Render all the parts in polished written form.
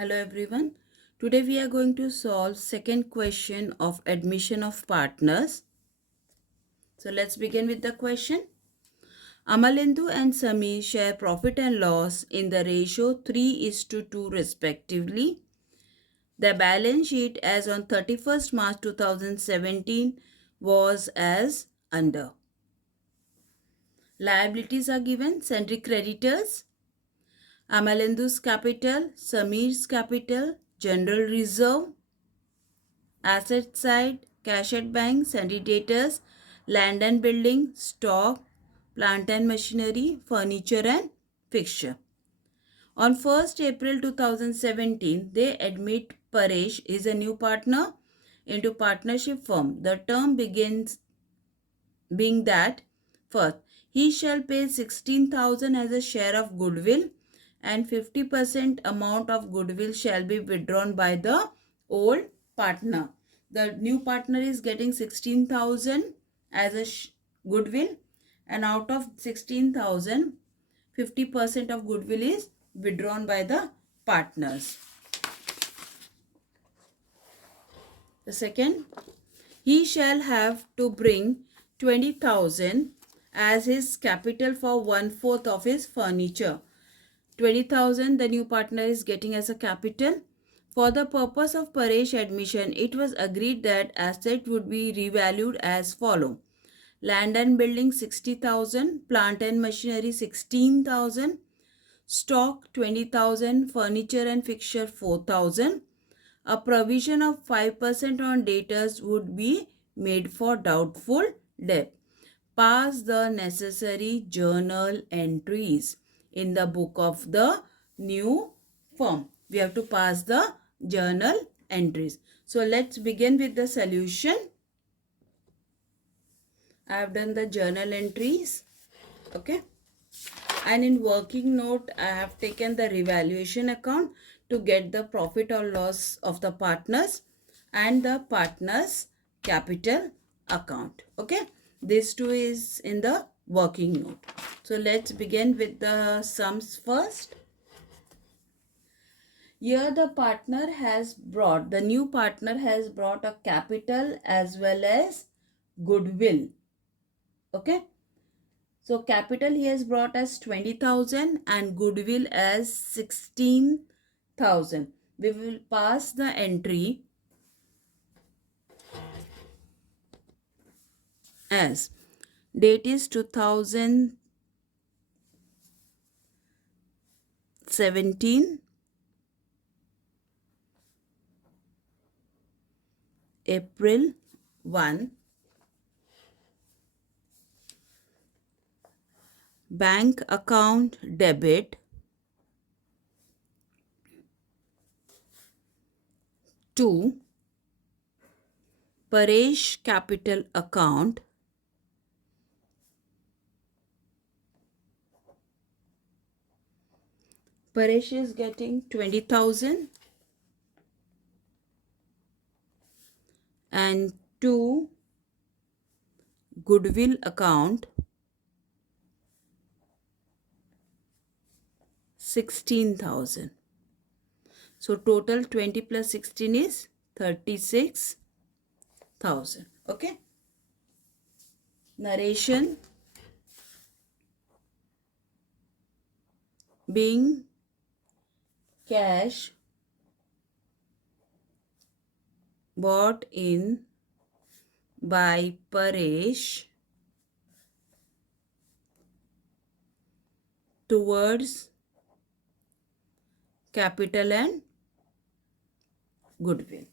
Hello everyone. Today we are going to solve second question of admission of partners. So let's begin with the question. Amalendu and Sami share profit and loss in the ratio 3:2 respectively. The balance sheet as on 31st March 2017 was as under. Liabilities are given. Sundry creditors, Amalendu's capital, Samir's capital, general reserve. Asset side, cash at bank, sundry debtors, land and building, stock, plant and machinery, furniture and fixture. On 1st April 2017, they admit Paresh is a new partner into partnership firm. The term begins being that first, he shall pay 16,000 as a share of goodwill and 50% amount of goodwill shall be withdrawn by the old partner. The new partner is getting 16,000 as a goodwill, and out of 16,000, 50% of goodwill is withdrawn by the partners. The second, he shall have to bring 20,000 as his capital for 1/4 of his furniture. 20,000 the new partner is getting as a capital. For the purpose of Paresh admission, it was agreed that asset would be revalued as follow. Land and building 60,000, plant and machinery 16,000, stock 20,000, furniture and fixture 4,000. A provision of 5% on debtors would be made for doubtful debt. Pass the necessary journal entries in the book of the new firm. We have to pass the journal entries. So let's begin with the solution. I have done the journal entries. Okay. And in working note, I have taken the revaluation account to get the profit or loss of the partners and the partners capital account. Okay. This two is in the working note. So let's begin with the sums first. Here the new partner has brought a capital as well as goodwill. Okay. So capital he has brought as 20,000 and goodwill as 16,000. We will pass the entry as date is 2017 April 1. Bank account debit to Paresh capital account Paresh is getting 20,000 and to goodwill account 16,000. So total 20 plus 16 is 36,000. Okay. Narration being cash bought in by Paresh towards capital and goodwill.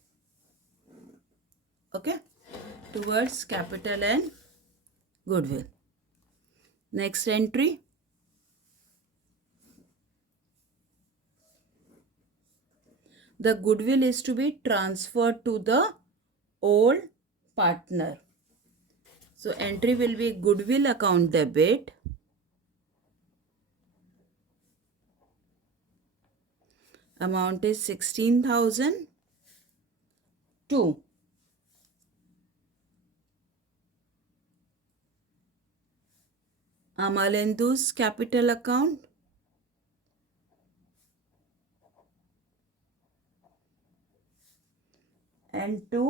Okay. Towards capital and goodwill. Next entry. The goodwill is to be transferred to the old partner. So entry will be goodwill account debit. Amount is 16,000 to Amalendu's capital account and to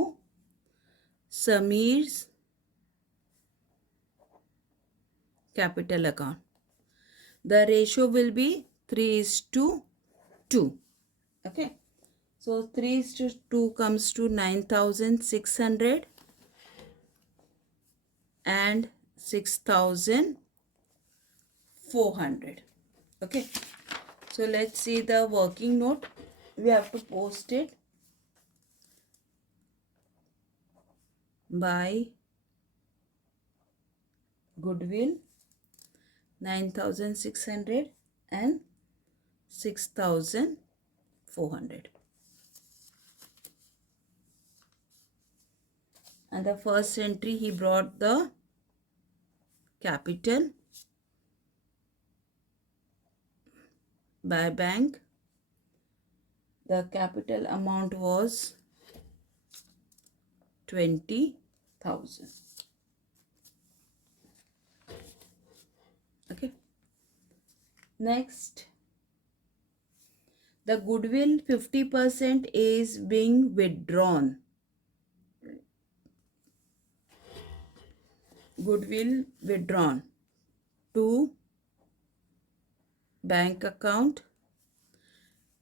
Samir's capital account. The ratio will be 3:2. Okay. So 3:2 comes to 9,600 and 6,400. Okay. So let's see the working note. We have to post it by goodwill 9,600 and 6,400. And the first entry he brought the capital by bank. The capital amount was 20,000. Okay. Next, the goodwill 50% is being withdrawn. Goodwill withdrawn to bank account.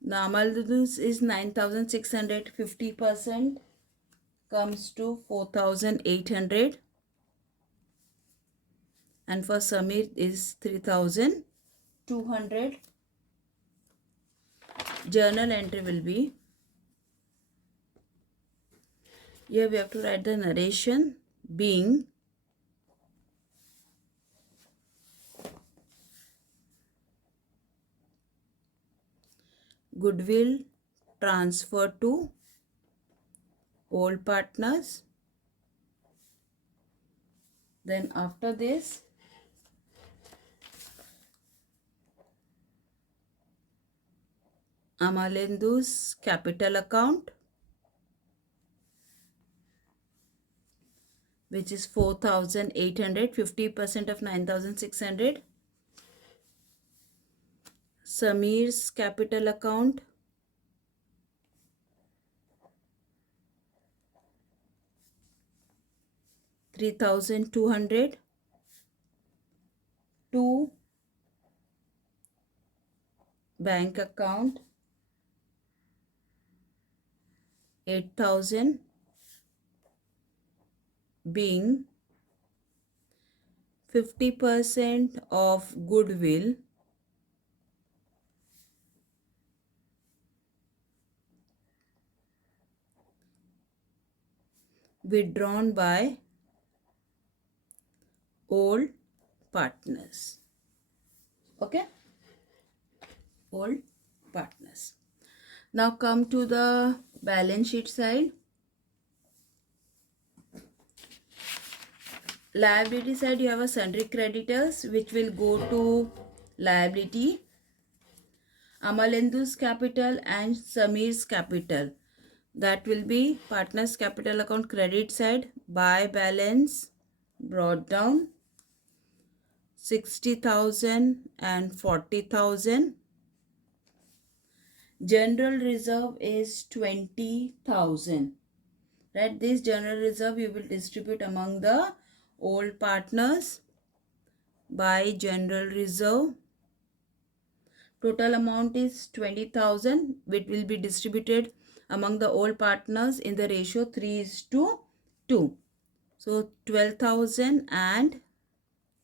Namaldu's is 9,600. 50% comes to 4,800. And for Samir is 3,200. Journal entry will be, here we have to write the narration, being goodwill transfer to old partners. Then after this, Amalendu's capital account, which is 4,800, 50% of 9,600. Samir's capital account, 3,200 to bank account, 8,000 being 50% of goodwill withdrawn by old partners. Okay, old partners. Now come to the balance sheet side. Liability side, you have a sundry creditors which will go to liability, Amalendu's capital and Samir's capital. That will be partners capital account credit side, by balance brought down 60,000 and 40,000. General reserve is 20,000. Right, this general reserve you will distribute among the old partners by general reserve. Total amount is 20,000, which will be distributed among the old partners in the ratio 3:2. So 12,000 and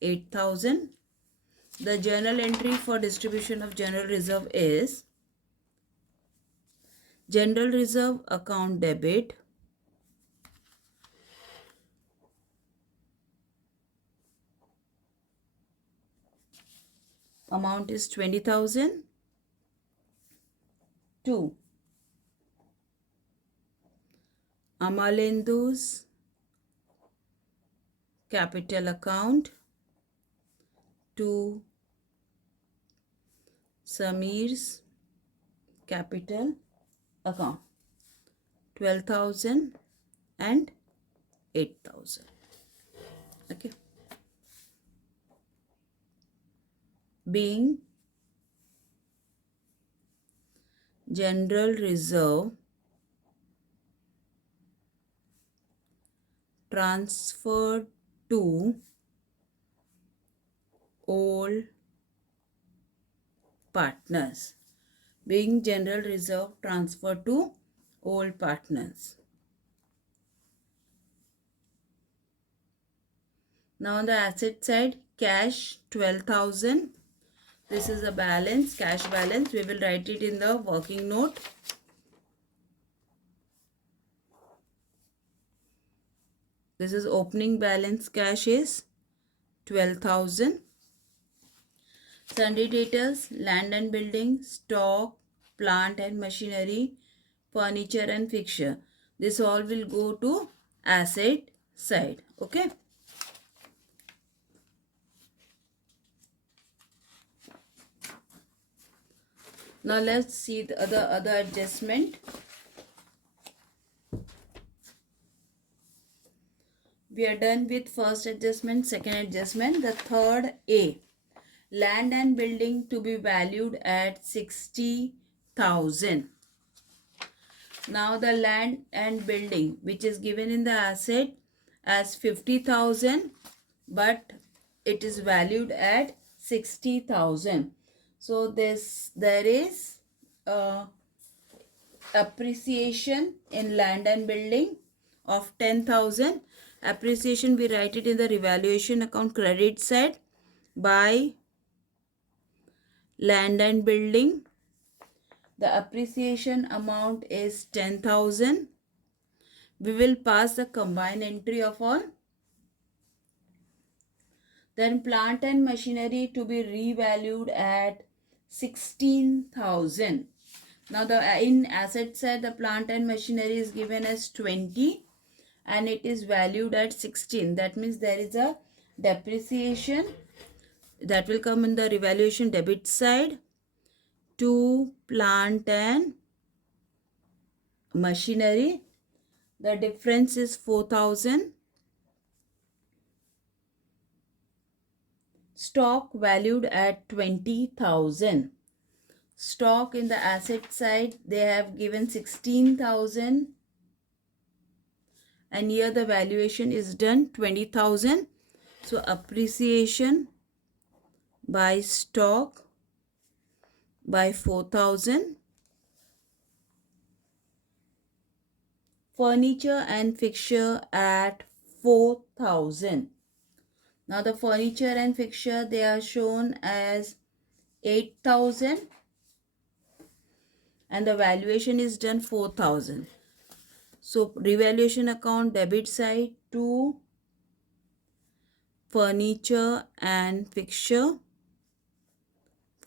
8,000. The journal entry for distribution of general reserve is general reserve account debit, amount is 20,000 to Amalendu's capital account, to Samir's capital account, 12,000 and 8,000. Okay, being general reserve transferred to old partners. Being general reserve transferred to old partners. Now on the asset side, cash 12,000. This is a balance, cash balance. We will write it in the working note. This is opening balance, cash is 12,000. Sundry debtors, land and building, stock, plant and machinery, furniture and fixture. This all will go to asset side. Okay. Now let's see the other adjustment. We are done with first adjustment, second adjustment. The third A. Land and building to be valued at 60,000. Now the land and building which is given in the asset as 50,000, but it is valued at 60,000. So there is appreciation in land and building of 10,000. Appreciation we write it in the revaluation account credit side by land and building. The appreciation amount is 10,000. We will pass the combined entry of all. Then plant and machinery to be revalued at 16,000. Now in asset side the plant and machinery is given as 20 and it is valued at 16. That means there is a depreciation that will come in the revaluation debit side to plant and machinery. The difference is 4,000. Stock valued at 20,000. Stock in the asset side they have given 16,000 and here the valuation is done 20,000. So appreciation by stock by 4,000. Furniture and fixture at 4,000. Now the furniture and fixture they are shown as 8,000 and the valuation is done 4,000. So revaluation account debit side to furniture and fixture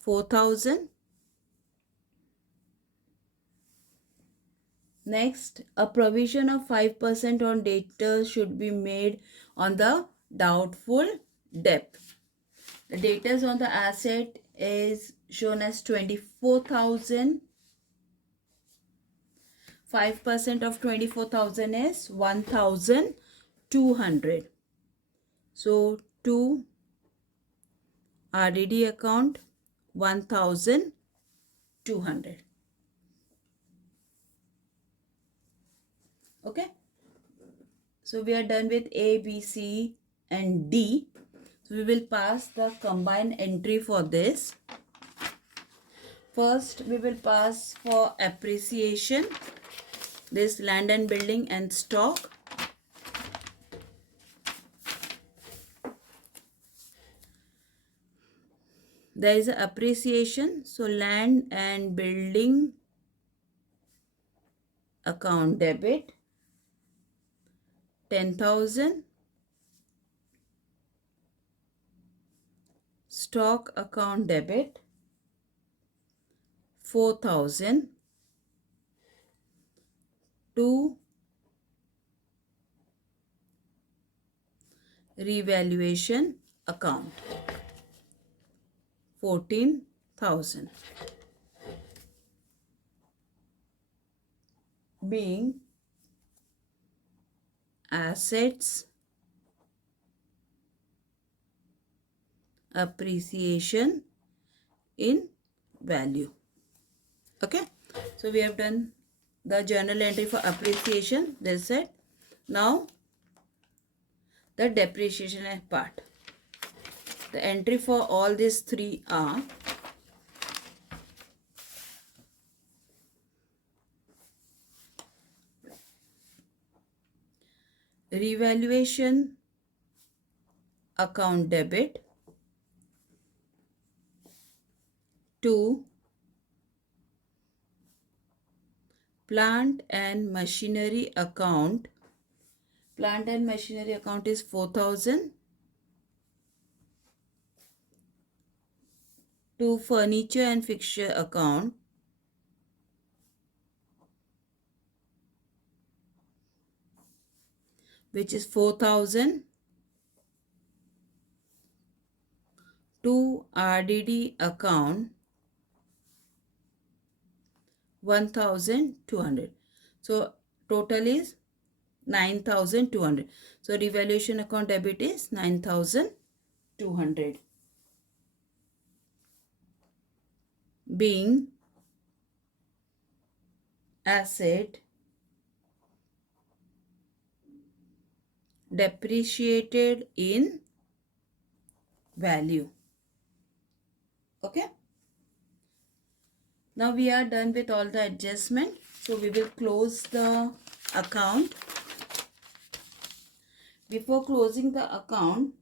4,000. Next, a provision of 5% on debtors should be made on the doubtful debt. The debtors on the asset is shown as 24,000. 5% of 24,000 is 1,200. So to RDD account 1,200. Okay. So we are done with A, B, C and D. So we will pass the combined entry for this. First we will pass for appreciation. This land and building and stock. There is appreciation. So land and building account debit 10,000. Stock account debit 4,000 to revaluation account 14,000. Being assets appreciation in value. Okay. So we have done the journal entry for appreciation. That's it. Now the depreciation part. The entry for all these three are revaluation account debit, 2 plant and machinery account. Plant and machinery account is 4,000. 2 furniture and fixture account, which is 4,000. 2 RDD account, 1,200. So total is 9,200. So revaluation account debit is 9,200. Being asset depreciated in value. Okay. Now we are done with all the adjustment. So we will close the account. Before closing the account,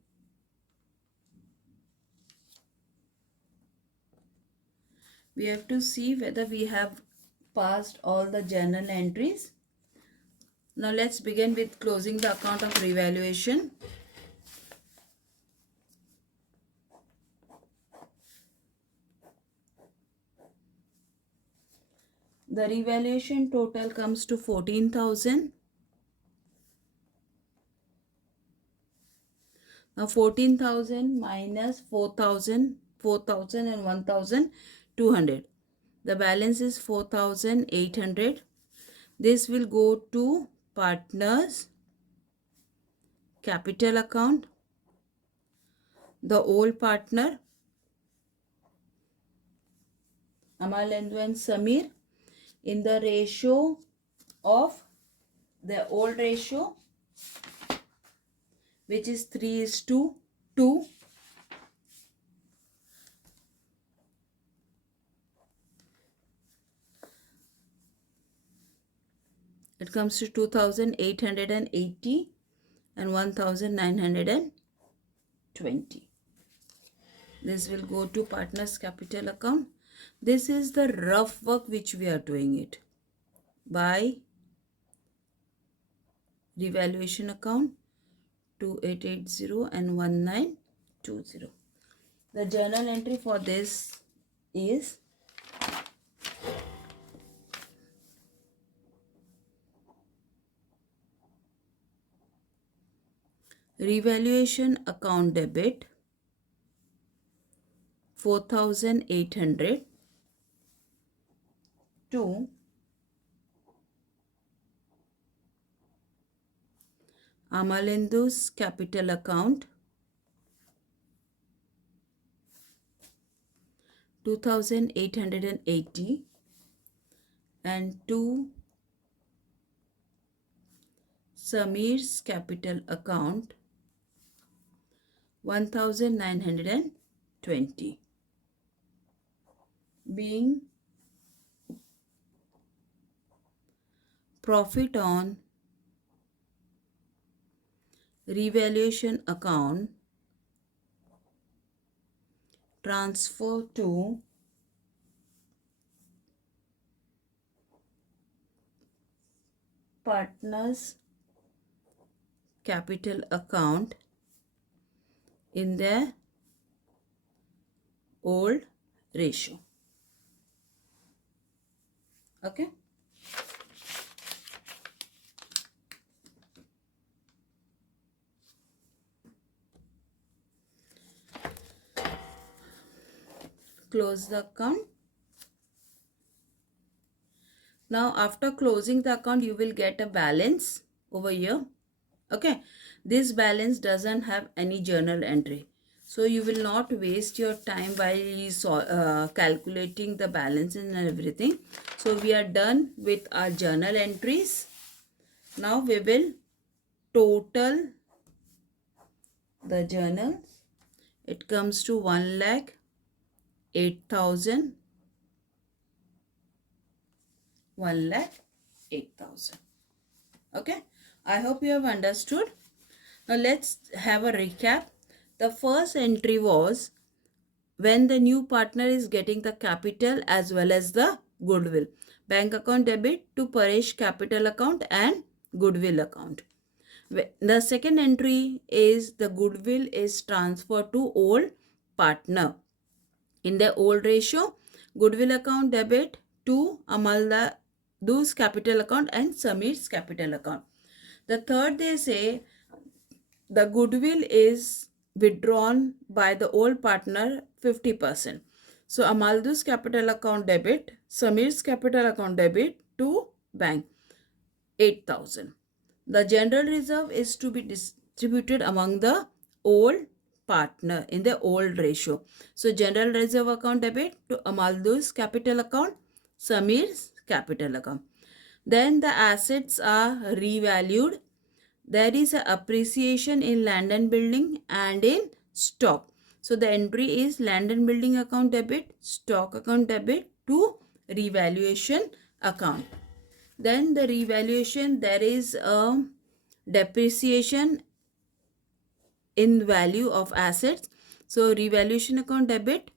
we have to see whether we have passed all the journal entries. Now let's begin with closing the account of revaluation. The revaluation total comes to 14,000. Now 14,000 minus 4,000 and 1,200. The balance is 4,800. This will go to partners capital account. The old partner Amalendu and Samir in the ratio of the old ratio, which is 3:2. It comes to 2,880 and 1,920. This will go to partners capital account. This is the rough work which we are doing it by revaluation account 2880 and 1920. The journal entry for this is revaluation account debit 4,800 to Amalendu's capital account 2,880 and to Samir's capital account 1,920. Being profit on revaluation account transfer to partners capital account in their old ratio. Okay. Close the account. Now after closing the account, you will get a balance over here. Okay. This balance doesn't have any journal entry. So you will not waste your time while calculating the balance and everything. So we are done with our journal entries. Now we will total the journal, it comes to 1,08,000. 1,08,000. Okay, I hope you have understood. Now let's have a recap. The first entry was when the new partner is getting the capital as well as the goodwill. Bank account debit to Paresh capital account and goodwill account. The second entry is the goodwill is transferred to old partner. In the old ratio, goodwill account debit to Amaldu's capital account and Samir's capital account. The third, they say the goodwill is withdrawn by the old partner 50%. So Amaldu's capital account debit, Samir's capital account debit to bank 8,000. The general reserve is to be distributed among the old partner in the old ratio. So general reserve account debit to Amaldu's capital account, Samir's capital account. Then the assets are revalued. There is an appreciation in land and building and in stock. So the entry is land and building account debit, stock account debit to revaluation account. Then the revaluation, there is a depreciation in value of assets. So revaluation account debit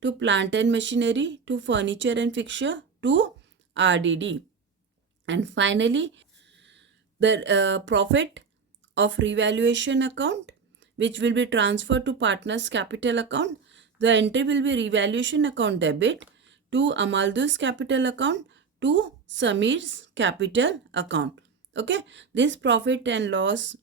to plant and machinery, to furniture and fixture, to RDD. And finally, the profit of revaluation account, which will be transferred to partner's capital account. The entry will be revaluation account debit to Amaldu's capital account to Samir's capital account. Okay, this profit and loss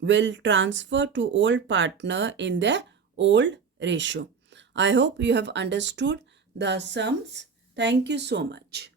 will transfer to old partner in the old ratio. I hope you have understood the sums. Thank you so much.